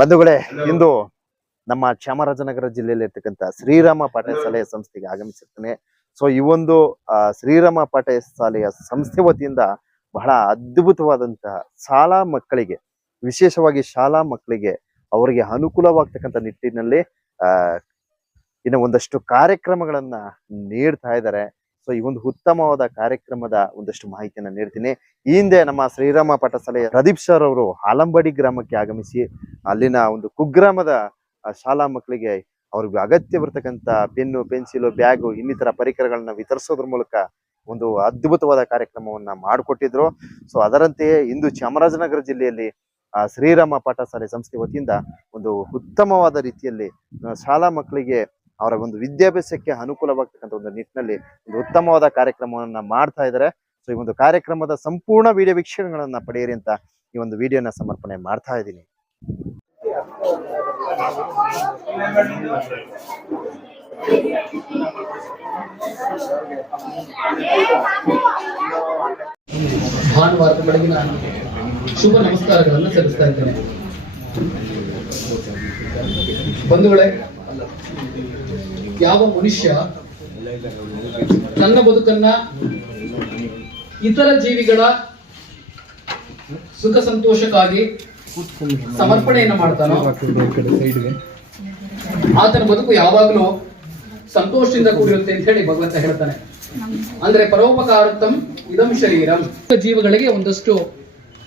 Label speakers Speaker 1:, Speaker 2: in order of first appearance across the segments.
Speaker 1: ಬಂಧುಗಳೇ ಇಂದು ನಮ್ಮ ಚಾಮರಾಜನಗರ ಜಿಲ್ಲೆಯಲ್ಲಿ ಇರ್ತಕ್ಕಂಥ ಶ್ರೀರಾಮ ಪಾಠಶಾಲೆಯ ಸಂಸ್ಥೆಗೆ ಆಗಮಿಸಿರ್ತೇನೆ. ಸೊ ಈ ಒಂದು ಶ್ರೀರಾಮ ಶ್ರೀರಾಮ ಪಾಠಶಾಲೆಯ ಸಂಸ್ಥೆ ವತಿಯಿಂದ ಬಹಳ ಅದ್ಭುತವಾದಂತಹ ಶಾಲಾ ಮಕ್ಕಳಿಗೆ ವಿಶೇಷವಾಗಿ ಶಾಲಾ ಮಕ್ಕಳಿಗೆ ಅವರಿಗೆ ಅನುಕೂಲವಾಗ್ತಕ್ಕಂಥ ನಿಟ್ಟಿನಲ್ಲಿ ಇನ್ನು ಒಂದಷ್ಟು ಕಾರ್ಯಕ್ರಮಗಳನ್ನ ನೀಡ್ತಾ ಇದ್ದಾರೆ. ಸೊ ಈ ಒಂದು ಉತ್ತಮವಾದ ಕಾರ್ಯಕ್ರಮದ ಒಂದಷ್ಟು ಮಾಹಿತಿಯನ್ನ ನೀಡ್ತೀನಿ. ಈ ಹಿಂದೆ ನಮ್ಮ ಶ್ರೀರಾಮ ಪಾಠಶಾಲೆಯ ಪ್ರದೀಪ್ ಸರ್ ಅವರು ಆಲಂಬಡಿ ಗ್ರಾಮಕ್ಕೆ ಆಗಮಿಸಿ ಅಲ್ಲಿನ ಒಂದು ಕುಗ್ರಾಮದ ಶಾಲಾ ಮಕ್ಕಳಿಗೆ ಅವ್ರಿಗೆ ಅಗತ್ಯ ಬರ್ತಕ್ಕಂಥ ಪೆನ್ನು, ಪೆನ್ಸಿಲು, ಬ್ಯಾಗು, ಇನ್ನಿತರ ಪರಿಕರಗಳನ್ನ ವಿತರಿಸೋದ್ರ ಮೂಲಕ ಒಂದು ಅದ್ಭುತವಾದ ಕಾರ್ಯಕ್ರಮವನ್ನ ಮಾಡಿಕೊಟ್ಟಿದ್ರು. ಸೊ, ಅದರಂತೆಯೇ ಇಂದು ಚಾಮರಾಜನಗರ ಜಿಲ್ಲೆಯಲ್ಲಿ ಶ್ರೀರಾಮ ಪಾಠಶಾಲೆ ಸಂಸ್ಥೆ ವತಿಯಿಂದ ಒಂದು ಉತ್ತಮವಾದ ರೀತಿಯಲ್ಲಿ ಶಾಲಾ ಮಕ್ಕಳಿಗೆ ಅವರ ಒಂದು ವಿದ್ಯಾಭ್ಯಾಸಕ್ಕೆ ಅನುಕೂಲವಾಗ್ತಕ್ಕಂಥ ಒಂದು ನಿಟ್ಟಿನಲ್ಲಿ ಒಂದು ಉತ್ತಮವಾದ ಕಾರ್ಯಕ್ರಮವನ್ನ ಮಾಡ್ತಾ ಇದ್ದಾರೆ ಸೊ, ಈ ಒಂದು ಕಾರ್ಯಕ್ರಮದ ಸಂಪೂರ್ಣ ವಿಡಿಯೋ ವೀಕ್ಷಣೆಗಳನ್ನ ಪಡೆಯಿರಿ ಅಂತ ಈ ಒಂದು ವಿಡಿಯೋನ ಸಮರ್ಪಣೆ ಮಾಡ್ತಾ ಇದ್ದೀನಿ.
Speaker 2: ಭಾನುವಾರದ ನಾನು ಶುಭ ನಮಸ್ಕಾರಗಳನ್ನು ಸಲ್ಲಿಸ್ತಾ ಇದ್ದೇನೆ. ಬಂಧುಗಳೇ ಯಾವ ಮನುಷ್ಯ ತನ್ನ ಬದುಕನ್ನ ಇತರ ಜೀವಿಗಳ ಸುಖ ಸಂತೋಷಕ್ಕಾಗಿ ಸಮರ್ಪಣೆಯನ್ನ ಮಾಡ್ತಾನೋ? ಆತನ ಬದುಕು ಯಾವಾಗಲೂ ಸಂತೋಷದಿಂದ ಕೂಡಿರುತ್ತೆ ಅಂತ ಹೇಳಿ ಭಗವಂತ ಹೇಳ್ತಾನೆ. ಅಂದ್ರೆ ಪರೋಪಕಾರತಂ ಇದಂ ಶರೀರಂ. ಜೀವಗಳಿಗೆ ಒಂದಷ್ಟು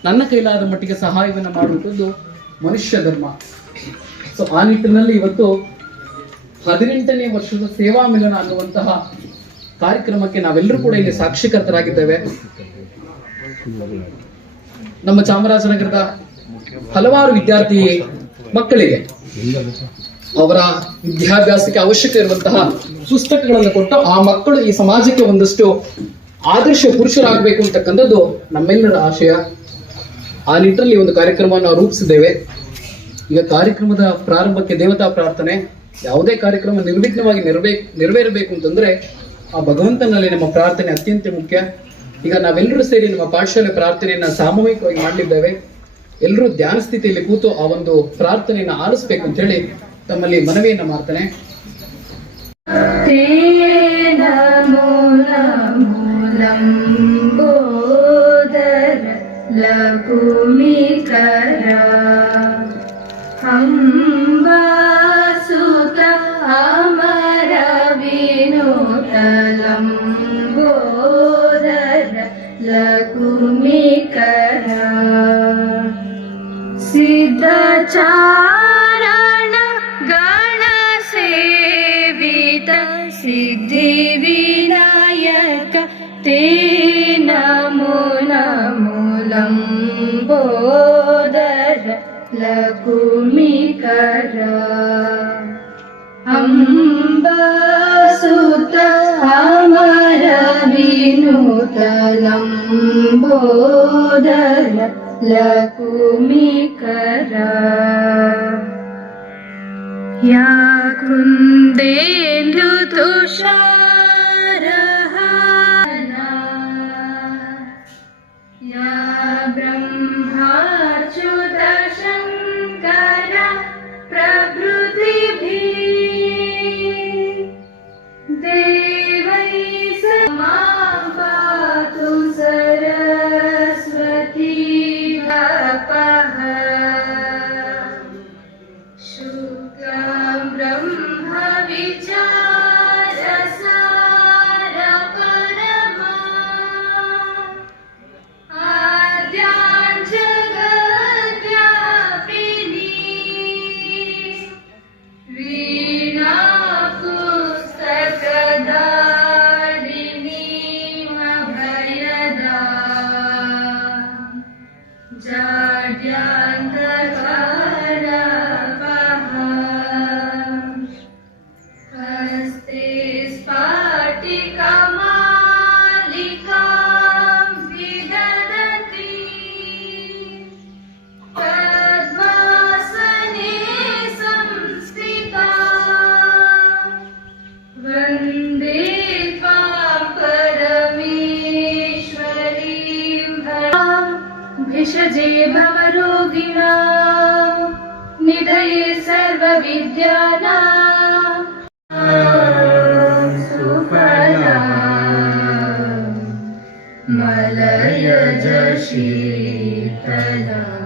Speaker 2: ನನ್ನ ಕೈಲಾದ ಮಟ್ಟಿಗೆ ಸಹಾಯವನ್ನು ಮಾಡುವಂಥದ್ದು ಮನುಷ್ಯ ಧರ್ಮ. ಸೊ ಆ ನಿಟ್ಟಿನಲ್ಲಿ ಇವತ್ತು ಹದಿನೆಂಟನೇ ವರ್ಷದ ಸೇವಾ ಮಿಲನ ಅನ್ನುವಂತಹ ಕಾರ್ಯಕ್ರಮಕ್ಕೆ ನಾವೆಲ್ಲರೂ ಕೂಡ ಇಲ್ಲಿ ಸಾಕ್ಷಿಕರ್ತರಾಗಿದ್ದೇವೆ. ನಮ್ಮ ಚಾಮರಾಜನಗರದ ಹಲವಾರು ವಿದ್ಯಾರ್ಥಿ ಮಕ್ಕಳಿಗೆ ಅವರ ವಿದ್ಯಾಭ್ಯಾಸಕ್ಕೆ ಅವಶ್ಯಕ ಇರುವಂತಹ ಪುಸ್ತಕಗಳನ್ನು ಕೊಟ್ಟು ಆ ಮಕ್ಕಳು ಈ ಸಮಾಜಕ್ಕೆ ಒಂದಷ್ಟು ಆದರ್ಶ ಪುರುಷರಾಗಬೇಕು ಅಂತಕ್ಕಂಥದ್ದು ನಮ್ಮೆಲ್ಲರ ಆಶಯ. ಆ ನಿಟ್ಟಿನಲ್ಲಿ ಒಂದು ಕಾರ್ಯಕ್ರಮವನ್ನು ರೂಪಿಸಿದ್ದೇವೆ. ಈಗ ಕಾರ್ಯಕ್ರಮದ ಪ್ರಾರಂಭಕ್ಕೆ ದೇವತಾ ಪ್ರಾರ್ಥನೆ, ಯಾವುದೇ ಕಾರ್ಯಕ್ರಮ ನಿರ್ವಿಘ್ನವಾಗಿ ನೆರವೇ, ನೆರವೇರಬೇಕು ಅಂತಂದ್ರೆ ಆ ಭಗವಂತನಲ್ಲಿ ನಮ್ಮ ಪ್ರಾರ್ಥನೆ ಅತ್ಯಂತ ಮುಖ್ಯ. ಈಗ ನಾವೆಲ್ಲರೂ ಸೇರಿ ನಮ್ಮ ಪಾಠಶಾಲೆ ಪ್ರಾರ್ಥನೆಯನ್ನ ಸಾಮೂಹಿಕವಾಗಿ ಮಾಡಲಿದ್ದೇವೆ. ಎಲ್ಲರೂ ಧ್ಯಾನ ಸ್ಥಿತಿಯಲ್ಲಿ ಕೂತು ಆ ಒಂದು ಪ್ರಾರ್ಥನೆಯನ್ನು ಆಲಿಸ್ಬೇಕು ಅಂತ ಹೇಳಿ ತಮ್ಮಲ್ಲಿ ಮನವಿಯನ್ನ ಮಾಡ್ತಾನೆ.
Speaker 3: ಲಘುಮಿ ಕರ ಹಂಬಾ सिद्धचारण गणसेवित सिद्धिविनायक ते नमो नमोलम्बोदर लघुमिकर अम्बसुत अमर विनुतलम्बोदर लघोमि कर या कुन्देन्दुतुषा ड्या विषजे भवरोगिणा निधये सर्वविद्याना। सुपया मलयजशीतला।